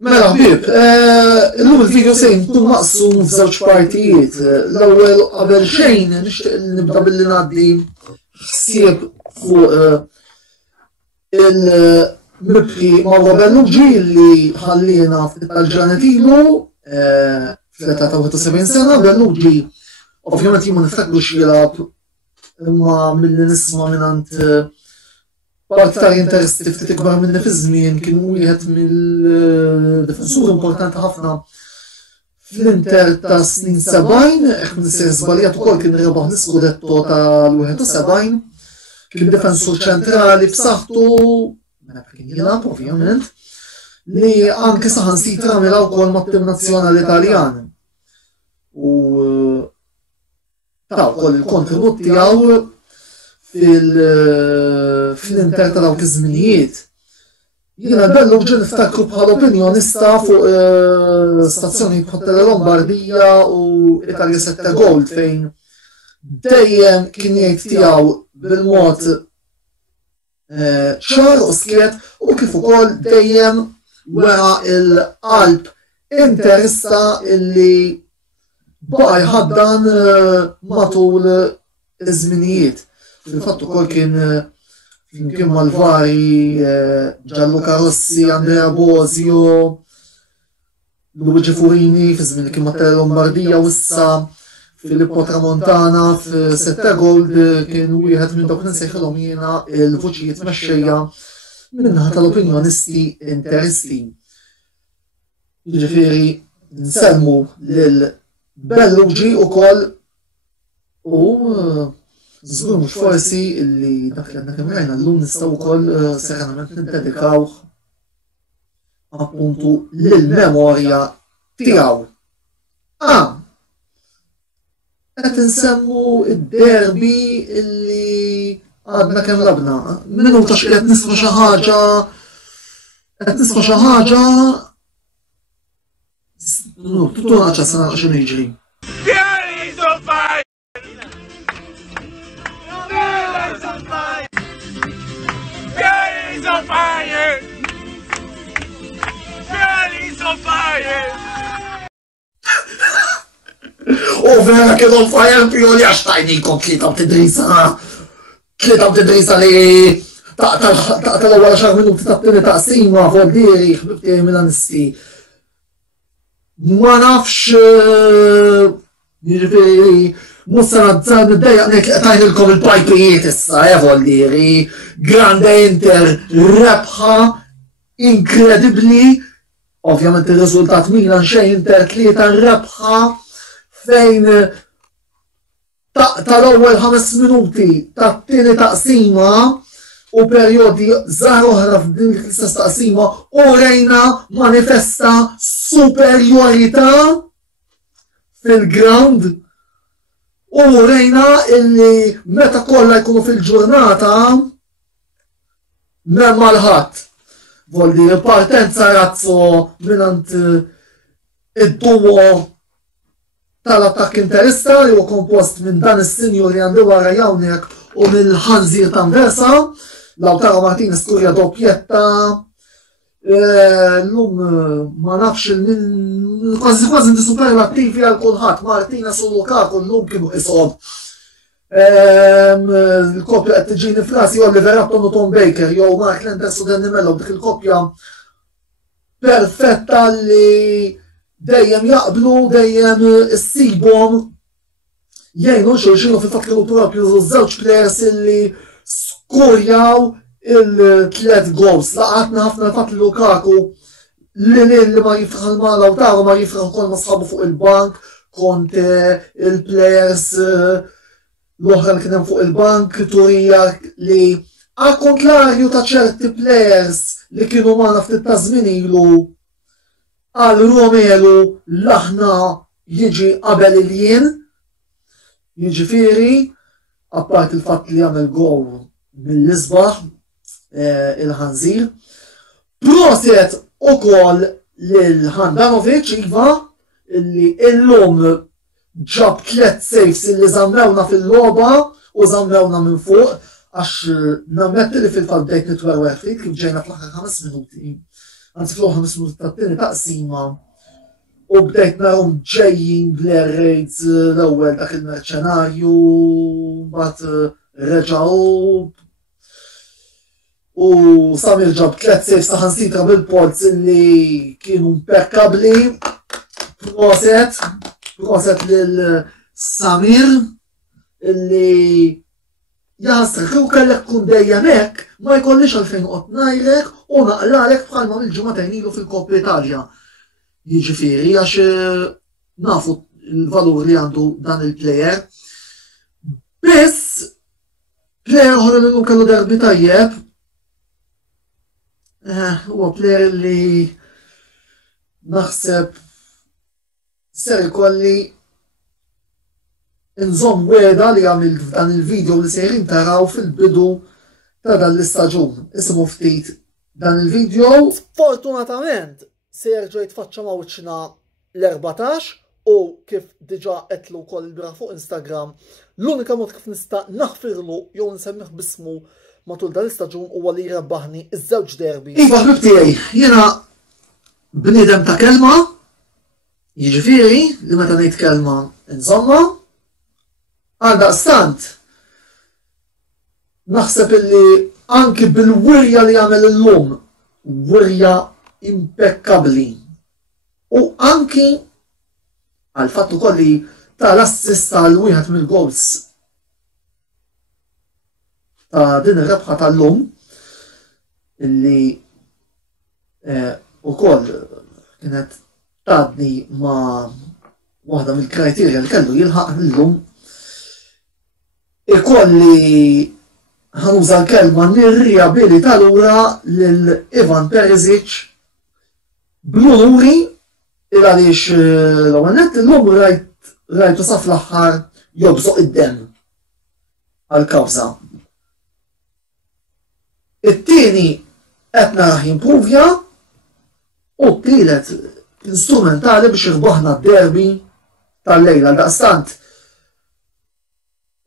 Mela ħbieb, illum il-video se jkun maqsum f'żewġ partijiet. L-ewwel qabel xejn nixtieq nibda billi ngħaddi ħsieb fuq il-mibki Mawra Bellugi li ħallina f'Italġanet ilu fl-età ta' 71 sena. Bellugi ovvjament jien ma niftakru x'jilgħab imma milli nisma' mingħand aktar interessi ftit ikbar minni fi żmien kien wieħed mill-difensuri importanti ħafna fl-Inter ta' snin 70, hekk minn isir żbaljat ukoll kien rebaħ l-iskudetto tal-71, kien difensur ċentrali b'saħħtu, meta kien jilgħab ovvjament, li anke saħansitra għamilha wkoll mat-tim nazzjonali Taljan. U ta' wkoll il-kontribut tiegħu fil-Inter ta' dawk iż-żminijiet. Jiena Bellugi niftakru bħala opinjonista fuq stazzjoni bħal Lombardija u Italja 7 Gold fejn dejjem kien jgħid tiegħu bil-mod ċar u skiet u kif ukoll dejjem wera il-qalb interista illi baqa' jħaddan matul iż-żminijiet. Fil-fatt ukoll kien mal-vari Gianluca Rossi, Andrea Bosio, Luigi Furini fi żmien kien mat Lombardija u issa Filippo Tramontana f'7 Gold kien wieħed minn dawk nsejħilhom jiena il-vuċijiet mexxejja minnaħa tal-opinjonisti interisti. Jiġifieri nsemmu lil Bellugi ukoll u żgur mhux forsi illi dak li għandna kemm rajna llum nistgħu wkoll serenament niddedikawh appuntu lill-memorja tiegħu. Qed insemmu id-derbi illi għadna kemm labna. Minuta qed nisma' xi ħaġa tuttu ħaġa sena x'inhu jiġri. Vera kien on fire Pioli għax tajnikom tlieta b'tidrisa li tal-ewwel xar minuti tat-tieni taqsima Voldieri ħbibtiegħi Milanisti. Ma nafx jiġifieri mhux se nazzar niddejjaq tajnilkom il-pajpijiet issa Voldieri. Grande Inter rebħa inkredibbli. Ovvjament ir-riżultat Milan xejn Inter 3 rebħa fejn tal-ewwel 5 minuti tat-tieni taqsima u perjodi żgħar oħra f'din l-istess taqsima urejna manifesta superjorità fil-ground u urejna illi meta kollha jkunu fil-ġurnata m'hemm mal-ħadd. Voldi partenza razzo minant id-duo tal-attakk interista li huwa kompost minn dan is-sinjur li għandu wara hawnhekk u mill-ħanżir Tanversa, Lautaro Martinez kurja doppietta. Llum ma nafx kważi inti superlattivi għal kulħadd, Martinez u Lukaku llum kienu ishom. Il-kopja qed tiġini frasi Oliver Upton u Tom Baker jew Mark Lenders u Danny Mello dik il-kopja perfetta li dejjem jaqblu, dejjem issibhom jgħinu xulxin u fil-fatt kienu propju żewġ plejers illi skurjaw il-3 goals. Laqatna ħafna fatt Lukaku li ma jifraħ ma Lautaro ma jifraħ ukoll ma sħabu fuq il-bank Conte il-plejers l-oħra li kien hemm fuq il-bank turija li al kontlarju ta' ċerti plejers li kienu magħna ftit ta' żmien ilu għal Romelu l-aħna jiġi qabel il-jien, jiġifieri apart il-fatt li jagħmel gowl mill-isbaħ il-ħanżir. Proset ukoll lil Handanovic iva illi illum ġab 3 saves illi żammewna fil-logħba u żammewna minn fuq għax nammetti li fil-fatt bdejt nitwerwer ftit kif ġejna fl-aħħar 5 minuti. anzi fl-aħħar nismu tat-tieni taqsima u bdejt narhom ġejjin bl-air raids l-ewwel dak il-merċenarju, mbagħad reġgħu u Samir ġab 3 sejf saħansitra bil-polz li kienu impeccabli. Proset lil Samir illi jaħsrek u kellek kun dejjem hekk ma jkollix għalfejn qod ngħidlek u naqlalek bħalma mill-ġimgħatejn ilu fil-Koppa Italja. Jiġifieri għax nafu l-valur li għandu dan il-plejer. Biss plejer oħra li kellu derbi tajjeb huwa plejer li naħseb ser ikolli nżomm weda li għamil f'dan il-video li sejrin taraw fil-bidu ta' dan l-istaġun. Isimhu ftit dan il-video. Fortunatament se jerġa' jitfaċċa ma' wiċċna l-14 u kif diġà qedlu wkoll il-bira fuq Instagram, l-unika mod kif nista' naħfirlu jew nsemmih bismu matul dan l-istaġun huwa li jrebbaħni iż-żewġ derbi. Iva ħbib tiegħi, jiena bniedem ta' kelma, jiġifieri li meta ngħid kelma nżomma, għaldaqstant naħseb illi anki bil-wirja li għamel illum, wirja impeccabli. U anki għal fattu kolli tal-assist tal-wieħed mill-gols ta' din ir-rebħa tal-lum illi ukoll kienet tgħaddi ma' waħda mill-kriterja li kellu jilħaq illum. Ikolli ħanuża l-kelma nirriabilita lura lil Ivan Perisic bl-unuri il għaliex l-għanet l-lum rajtu saf l-aħħar jobżoq id-dem għal-kawża. It-tieni qed naraħ jimprovja u t-tielet instrumentali biex irbaħna d-derbi tal-lejla. Daqstant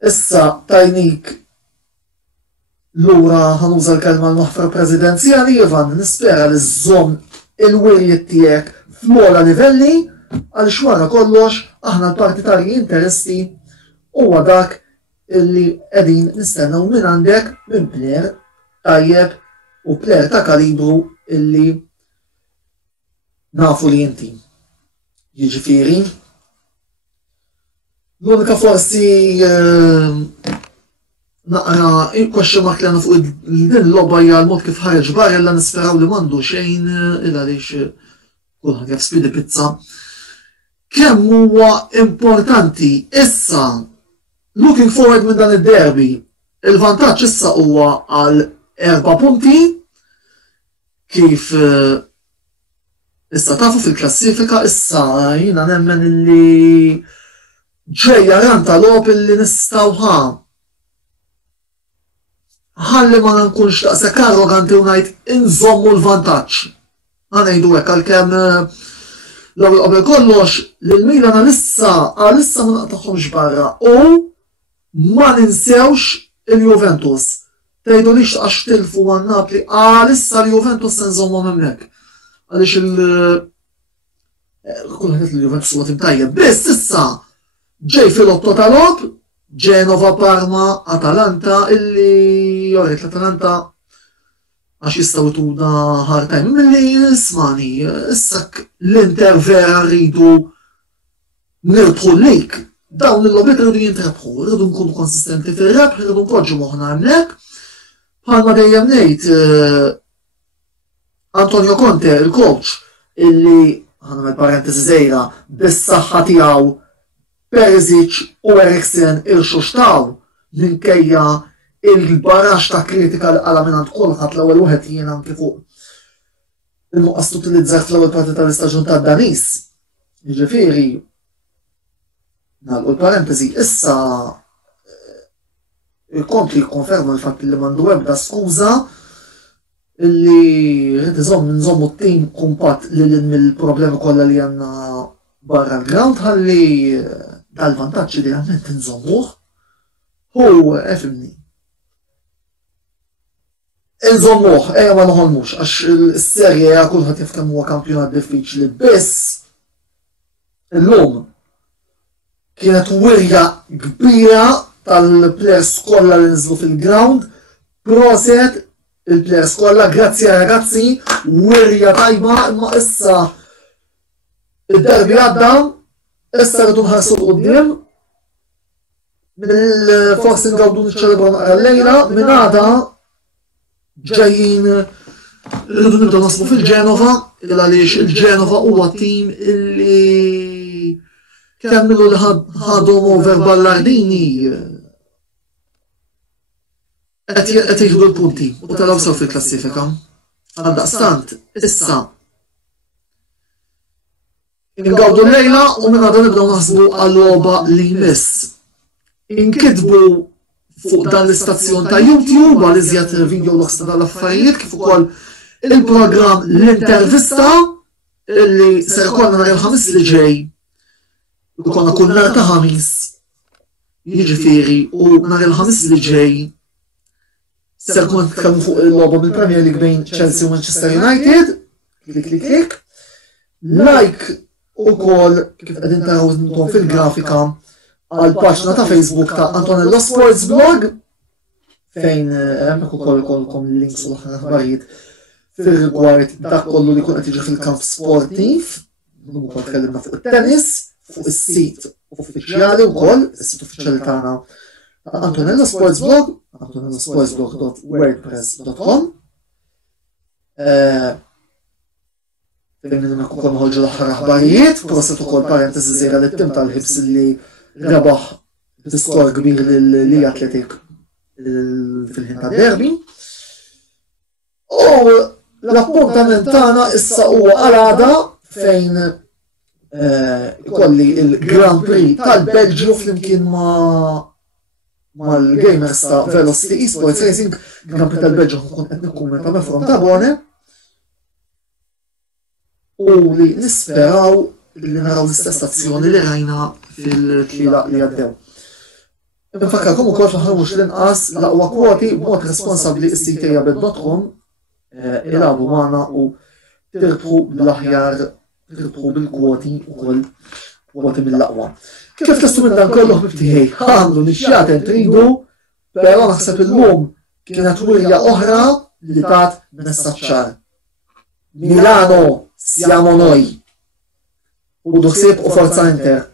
issa tajnik lura ħanuża l-kelma l-moħfra presidenzjali. Ivan, nispera li żżomm il-wirjiet tiegħek fl-ogħla livelli għaliex wara kollox aħna l-partitarji interessi huwa dak illi qegħdin nistennew minn għandek minn plejer tajjeb u plejer ta' kalibru illi nafu li inti. Jiġifieri l-unika forsi naqra il-question mark li għanna fuq din l-logħba hija l-mod kif ħareġ Barella nisperaw li m'għandu xejn il għaliex kulħadd jaf spidi pizza. Kemm huwa importanti issa looking forward minn dan id-derby, il-vantaġġ issa huwa għal 4 punti kif issa tafu fil-klassifika. Issa jiena nemmen illi ġejja ranta logħob illi nistgħu ħalli ma nkunx daqshekk arroganti u ngħid inżommu l-vantaġġ. Ngħidu hekk għalkemm l-ewwel qabel kollox lill-Milan għalissa ma naqtaħħomx barra u ma ninsewx il-Juventus. Tgħidulix għax tilfu għan-Napli għalissa l-Juventus se nżommhom hemmhekk. Għaliex kulħadd il-Juventus huwa tim tajjeb. Biss issa ġej fil-otto tal-logħob Genova, Parma, Atalanta illi joret l-Atalanta għax jistaw tuda hard time. Milli ismani, issak l-Inter vera rridu nirbħu lejk. Dawn il-lobbiet rridu jintrebħu, rridu nkunu konsistenti fil-rebħ, rridu npoġġu moħna hemmhekk. Bħalma dejjem ngħid Antonio Conte, il-coach, illi ħanamel parentesi żgħira bis-saħħa tiegħu Perisic u Eriksen il-xuxtaw minkejja il-barax ta' kritika l-qala minnant kulħadd l-ewwel wieħed jien anke fuq il-nuqqas tutilizzat fl-ewwel parti tal-istaġun tad-Danis. Jiġifieri nagħlqu l-parentesi issa il-Conte jikkonferma l-fatt li m'għandu ebda skuża illi rrid nżommu t-tim kumpat lil mill-problemi kollha li għandna barra l-ground ħalli dal-vantaġġ li għalment nżommuh u efimni. Inżommuh, ma noħolmux, għax il-serje kulħadd jaf kemm huwa kampjonat diffiċli, biss illum kienet wirja kbira tal-plers kollha li nżlu fil-ground, proset il-plers kollha, grazzi ragazzi, wirja tajba, imma issa id-derbi għadda, issa rridu nħarsu l-qudiem, forsi ngawdu niċċelebru naqra l-lejla, minn għada ġejjin rridu nibdew nasbu fil-Ġenova, għaliex il-Ġenova huwa tim illi kemmilu li ħadhom over ballardini qed jieħdu l-punti u taraw sew fil-klassifika. Għaldaqstant, issa ingawdu l-lejla u minn għada nibdew naħsbu għal-logħba li jmiss. Inkitbu fuq dan l-istazzjon ta' YouTube għal iżjed video loks ta' dal-affarijiet kif ukoll il-programm l-intervista illi ser ikollna nhar il-ħamis li ġej. Ikollna kull nhar ta' ħamis. Jiġifieri u nhar il-ħamis li ġej ser kun nitkellmu fuq il-logħba bil-Premier League bejn Chelsea u Manchester United. Klik klik klik. Like ukoll kif qegħdin taraw intom fil-grafika għal-paġna ta' Facebook ta' Antonello Sports Blog fejn hemmhekk ukoll ikollkom links u l-aħbarijiet fir-rigward dak kollu li kun qed jiġi fil-kamp sportiv. Ukoll tkellimna fuq it-tennis, fuq is-sit uffiċjali wkoll, is-sit uffiċjali tagħna ta' Antonello Sports Blog, antonellosportsblog.wordpress.com. Fejn hemmhekk ukoll noħolġu l-aħħar aħbarijiet, proset ukoll parentesi żgħira li tim tal-ħibs li rebaħ b'skor kbir li Atletik fil-ħin ta' derbi. U l-appuntament tagħna issa huwa għal-għada fejn ikolli il-Grand Prix tal-Belġju flimkien mal-gamers ta' Velocity Esports Racing. Grand Prix tal-Belġju nkun qed nikkummenta mefhom ta' Bone u li nisperaw li naraw l-istess azzjoni li rajna fil-tliela li għaddew. Infakkarkom ukoll fl-aħħar mhux l-inqas l-aqwa kwoti b'mod responsabbli s-sitejabed.com ilagħbu magħna u tirbħu bl-aħjar tirbħu bil-kwoti ukoll kwoti mill-aqwa. Kif testu minn dan kollu ħbibtiħej ħamlu nixjaten tridu, però naħseb illum kienet wirja oħra li tat messaċċar. Milano, siamo noi. U duħsib u Forza Inter.